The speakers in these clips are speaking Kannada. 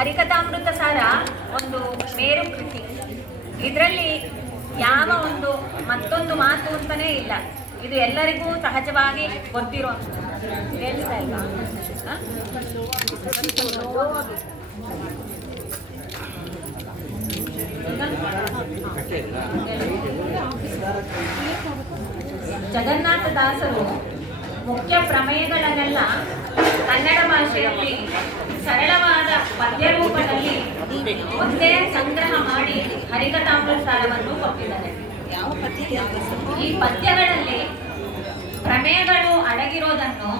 ಹರಿಕಥಾಮೃತ ಸಾರ ಒಂದು ಮೇರು ಕೃತಿ. ಇದರಲ್ಲಿ ಯಾವ ಒಂದು ಮತ್ತೊಂದು ಮಾತು ಅಂತಾನೆ ಇಲ್ಲ. ಇದು ಎಲ್ಲರಿಗೂ ಸಹಜವಾಗಿ ಗೊತ್ತಿರೋ ಹೇಳ್ತಾ ಇಲ್ಲ. ಜಗನ್ನಾಥದಾಸರು ಮುಖ್ಯ ಪ್ರಮೇಯಗಳನ್ನೆಲ್ಲ ಕನ್ನಡ ಭಾಷೆಯಲ್ಲಿ ಸರಳವಾದ ಪದ್ಯ ರೂಪದಲ್ಲಿ ಒಂದೇ ಸಂಗ್ರಹ ಮಾಡಿ ಹರಿಕಥಾಮೃತ ಸಾರವನ್ನು ಕೊಟ್ಟಿದ್ದಾರೆ. ಈ ಪದ್ಯಗಳಲ್ಲಿ ಪ್ರಮೇಯಗಳು ಅಡಗಿರೋದನ್ನು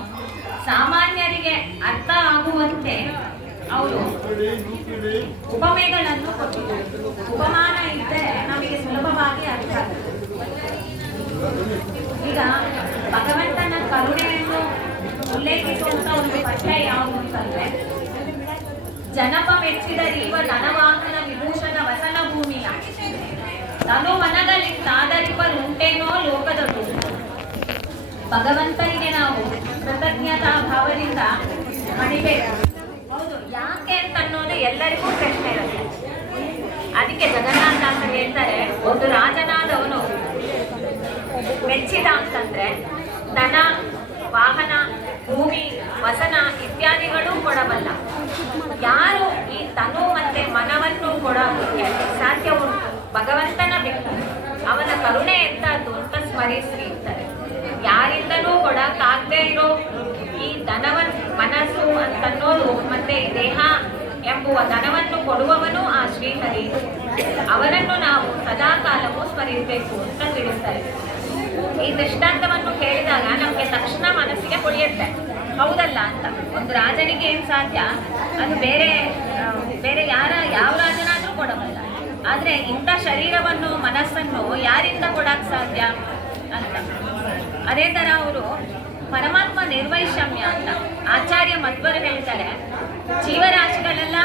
ಸಾಮಾನ್ಯರಿಗೆ ಅರ್ಥ ಆಗುವಂತೆ ಅವರು ಉಪಮೇಯಗಳನ್ನು ಕೊಟ್ಟಿದ್ದಾರೆ. ಉಪಮಾನ ಇದ್ದರೆ ನಮಗೆ ಸುಲಭವಾಗಿ ಅರ್ಥ ಆಗುತ್ತೆ. ಈಗ ಭಗವಂತನ ಕರುಣೆಯನ್ನು ಉಲ್ಲೇಖಿಸುವಂತ ಒಂದು ಪದ್ಯ ಯಾವುದು ಅಂತಂದ್ರೆ, ಜನಪ ಮೆಚ್ಚಿದರೀವ ಧನವಾಹನ ವಿಭೂಷಣ ವಸನ ಭೂಮಿಯ ತನು ಮನಗಲಿತ್ತಾದರಿಪರುಂಟೇನೋ ಲೋಕದೊಡ್ಡು. ಭಗವಂತನಿಗೆ ನಾವು ಕೃತಜ್ಞತಾ ಭಾವದಿಂದ ಮಣಿಬೇಕು. ಹೌದು, ಯಾಕೆ ಅಂತ ಅನ್ನೋದು ಎಲ್ಲರಿಗೂ ಪ್ರಶ್ನೆ ಇರುತ್ತೆ. ಅದಕ್ಕೆ ಜಗನ್ನಾಥದಾಸರು ಹೇಳ್ತಾರೆ, ಒಂದು ರಾಜನಾದವನು ಮೆಚ್ಚಿದ ಅಂತಂದ್ರೆ ಧನ, ವಾಹನ, ಭೂಮಿ, ವಸನ ಇತ್ಯಾದಿಗಳು ಕೊಡಬಲ್ಲ. ಯಾರು ಈ ತನು ಮತ್ತೆ ಮನವನ್ನು ಕೊಡೋದಕ್ಕೆ ಸಾಧ್ಯ ಉಂಟು ಭಗವಂತನ ಬಿಟ್ಟು, ಅವನ ಕರುಣೆ ಎಂತದ್ದು ಅಂತ ಸ್ಮರಿಸಿರ್ತಾರೆ. ಯಾರಿಂದನೂ ಕೊಡಕ್ಕಾಗದೇ ಇರೋ ಈ ಧನವನ್ ಮನಸ್ಸು ಅಂತನ್ನೋದು ಮತ್ತೆ ದೇಹ ಎಂಬುವ ಧನವನ್ನು ಕೊಡುವವನು ಆ ಶ್ರೀಹರಿ. ಅವರನ್ನು ನಾವು ಸದಾ ಕಾಲವೂ ಸ್ಮರಿಸಬೇಕು ಅಂತ ತಿಳಿಸ್ತಾರೆ. ಈ ದೃಷ್ಟಾಂತವನ್ನು ಕೇಳಿದಾಗ ನಮ್ಗೆ ತಕ್ಷಣ ಮನಸ್ಸಿಗೆ ಹೊಳೆಯುತ್ತೆ, ಹೌದಲ್ಲ ಅಂತ. ಒಂದು ರಾಜನಿಗೆ ಏನ್ ಸಾಧ್ಯ, ಅದು ಬೇರೆ ಯಾವ ರಾಜನಾದ್ರೂ ಕೊಡಬಲ್ಲ. ಆದ್ರೆ ಇಂಥ ಶರೀರವನ್ನು ಮನಸ್ಸನ್ನು ಯಾರಿಂದ ಕೊಡಕ್ ಸಾಧ್ಯ ಅಂತ. ಅದೇ ತರ ಅವರು ಪರಮಾತ್ಮ ನಿರ್ವೈಷಮ್ಯ ಅಂತ ಆಚಾರ್ಯ ಮಧ್ವರು ಹೇಳ್ತಾರೆ. ಜೀವರಾಶಿಗಳೆಲ್ಲ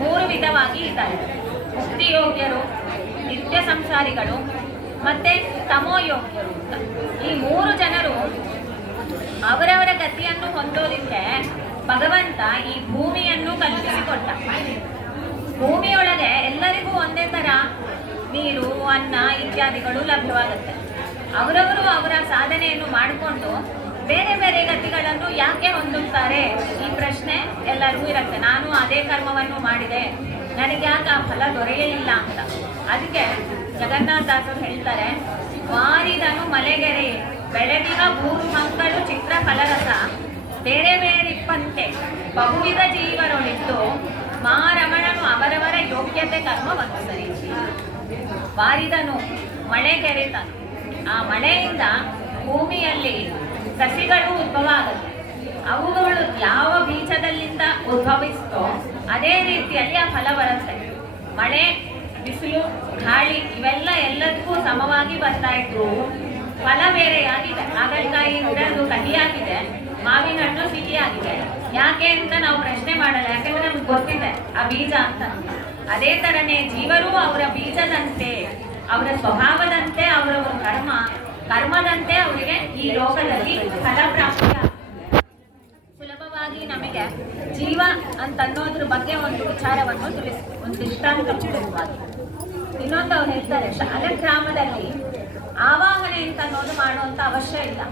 ಮೂರು ವಿಧವಾಗಿ ಇದ್ದಾರೆ: ಮುಕ್ತಿಯೋಗ್ಯರು, ನಿತ್ಯ ಸಂಸಾರಿಗಳು, ಮತ್ತೆ ತಮೋಯೋಗ್ಯರು ಅಂತ. ಈ ಮೂರು ಜನರು ಅವರವರ ಗತಿಯನ್ನು ಹೊಂದೋದಿಕ್ಕೆ ಭಗವಂತ ಈ ಭೂಮಿಯನ್ನು ಕಲ್ಪಿಸಿಕೊಟ್ಟ. ಭೂಮಿಯೊಳಗೆ ಎಲ್ಲರಿಗೂ ಒಂದೇ ತರ ನೀರು, ಅನ್ನ ಇತ್ಯಾದಿಗಳು ಲಭ್ಯವಾಗುತ್ತೆ. ಅವರವರು ಅವರ ಸಾಧನೆಯನ್ನು ಮಾಡಿಕೊಂಡು ಬೇರೆ ಬೇರೆ ಗತಿಗಳನ್ನು ಯಾಕೆ ಹೊಂದುತ್ತಾರೆ, ಈ ಪ್ರಶ್ನೆ ಎಲ್ಲರಿಗೂ ಇರುತ್ತೆ. ನಾನು ಅದೇ ಕರ್ಮವನ್ನು ಮಾಡಿದೆ, ನನಗೆ ಯಾಕೆ ಆ ಫಲ ದೊರೆಯಲಿಲ್ಲ ಅಂತ. ಅದಕ್ಕೆ ಜಗನ್ನಾಥದಾಸರು ಹೇಳ್ತಾರೆ, ವಾರಿದನು ಮಲೆಗೆರೆ ಬೆಳಗಿನ ಭೂಮಂಗಳು ಚಿತ್ರ ಫಲರಸ ಬೇರೆ ಬೇರಿಪ್ಪಂತೆ ಬಹುವಿಧ ಜೀವರೊಳಿದ್ದು ಮಾರಮಣನು ಅವರವರ ಯೋಗ್ಯತೆ ಕರ್ಮವನ್ನು ಸರಿಸಿ. ವಾರಿದನು ಮಳೆಗೆರೆತನು, ಆ ಮಳೆಯಿಂದ ಭೂಮಿಯಲ್ಲಿ ಸಸಿಗಳು ಉದ್ಭವ ಆಗುತ್ತೆ. ಅವುಗಳು ಯಾವ ಬೀಜದಲ್ಲಿಂದ ಉದ್ಭವಿಸ್ತೋ ಅದೇ ರೀತಿಯಲ್ಲಿ ಆ ಫಲ ಬರುತ್ತೆ. ಮಳೆ, ಬಿಸಿಲು, ಗಾಳಿ ಇವೆಲ್ಲ ಎಲ್ಲದಕ್ಕೂ ಸಮವಾಗಿ ಬರ್ತಾ ಇದ್ರು ಫಲ ಬೇರೆಯಾಗಿದೆ. ಹಾಗಲಕಾಯಿ ಗಿಡದ್ದು ಕಹಿಯಾಗಿದೆ, ಮಾವಿನ ಹಣ್ಣು ಸಿಹಿಯಾಗಿದೆ. ಯಾಕೆ ಅಂತ ನಾವು ಪ್ರಶ್ನೆ ಮಾಡಲ್ಲ, ಯಾಕಂದ್ರೆ ನಮ್ಗೆ ಗೊತ್ತಿದೆ ಆ ಬೀಜ ಅಂತ. ಅದೇ ತರನೇ ಜೀವರು ಅವರ ಬೀಜದಂತೆ, ಅವರ ಸ್ವಭಾವದಂತೆ, ಅವರ ಕರ್ಮದಂತೆ ಅವರಿಗೆ ಈ ಲೋಕದಲ್ಲಿ ಫಲಪ್ರಾಪ್ತಿಯ ಸುಲಭವಾಗಿ ನಮಗೆ ಜೀವ ಅಂತನ್ನೋದ್ರ ಬಗ್ಗೆ ಒಂದು ವಿಚಾರವನ್ನು ಒಂದು ದೃಷ್ಟಾಂತ ಪೂರ್ವಕವಾಗಿ. ಇನ್ನೊಂದು ಅವ್ರು ಹೇಳ್ತಾರೆ, ಶಾಲಗ್ರಾಮದಲ್ಲಿ ಆವಾಹನೆ ಅಂತ ಅನ್ನೋದು ಮಾಡುವಂತ ಅವಶ್ಯ ಇಲ್ಲ.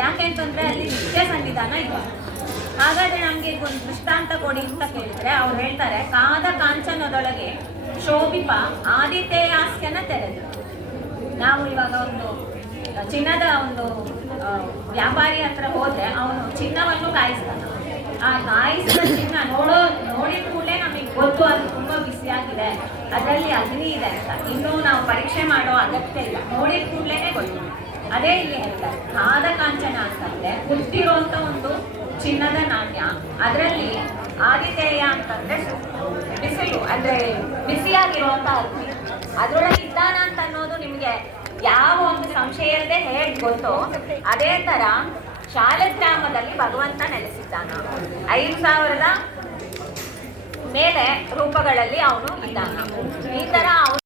ಯಾಕೆ ಅಂತಂದ್ರೆ ಅಲ್ಲಿ ನಿತ್ಯ ಸನ್ನಿಧಾನ ಇದೆ. ಹಾಗಾದ್ರೆ ನಮ್ಗೆ ಒಂದು ದೃಷ್ಟಾಂತ ಕೊಡಿ ಅಂತ ಕೇಳಿದ್ರೆ ಅವ್ರು ಹೇಳ್ತಾರೆ, ಕಾದ ಕಾಂಚನದೊಳಗೆ ಶೋಭಿಪ ಆದಿತ್ಯಾಸ್ಯನ ತೆರೆದು. ನಾವು ಇವಾಗ ಒಂದು ಚಿನ್ನದ ಒಂದು ವ್ಯಾಪಾರಿ ಹತ್ರ ಹೋದ್ರೆ ಅವನು ಚಿನ್ನವನ್ನು ಕಾಯಿಸ್ತಾನೆ. ಆ ಕಾಯಿಸಿದ ಚಿನ್ನ ನೋಡಿದ ಕೂಡಲೇ ನಮಗೆ ಗೊತ್ತು ಅದು ತುಂಬಾ ಬಿಸಿಯಾಗಿದೆ, ಅದರಲ್ಲಿ ಅಗ್ನಿ ಇದೆ ಅಂತ. ಇನ್ನೂ ನಾವು ಪರೀಕ್ಷೆ ಮಾಡೋ ಅಗತ್ಯ ಇಲ್ಲ, ನೋಡಿದ ಕೂಡಲೇ ಗೊತ್ತು. ಅದೇ ಇಲ್ಲಿ ಹೇಳ್ತಾರೆ, ಕಾದ ಕಾಂಚನ ಅಂತಂದ್ರೆ ಹುಟ್ಟಿರುವಂತ ಒಂದು ಚಿನ್ನದ ನಾಣ್ಯ. ಅದರಲ್ಲಿ ಆದಿತ್ಯ ಅಂತಂದ್ರೆ ಬಿಸಿಲು, ಅಂದ್ರೆ ಬಿಸಿಯಾಗಿರುವಂತ ಅಗ್ನಿ ಅದ್ರೊಳಗೆ ಇದ್ದಾನ ಅಂತ ಅನ್ನೋದು ನಿಮ್ಗೆ ಯಾವ ಒಂದು ಸಂಶಯ ಇಲ್ಲದೆ ಹೇಗೆ ಗೊತ್ತೋ, ಅದೇ ತರ ಶಾಲಗ್ರಾಮದಲ್ಲಿ ಭಗವಂತ ನೆಲೆಸಿದ್ದಾನ. 5,000 ಮೇಲೆ ರೂಪಗಳಲ್ಲಿ ಅವನು ಇದ್ದಾನ. ಈ ತರ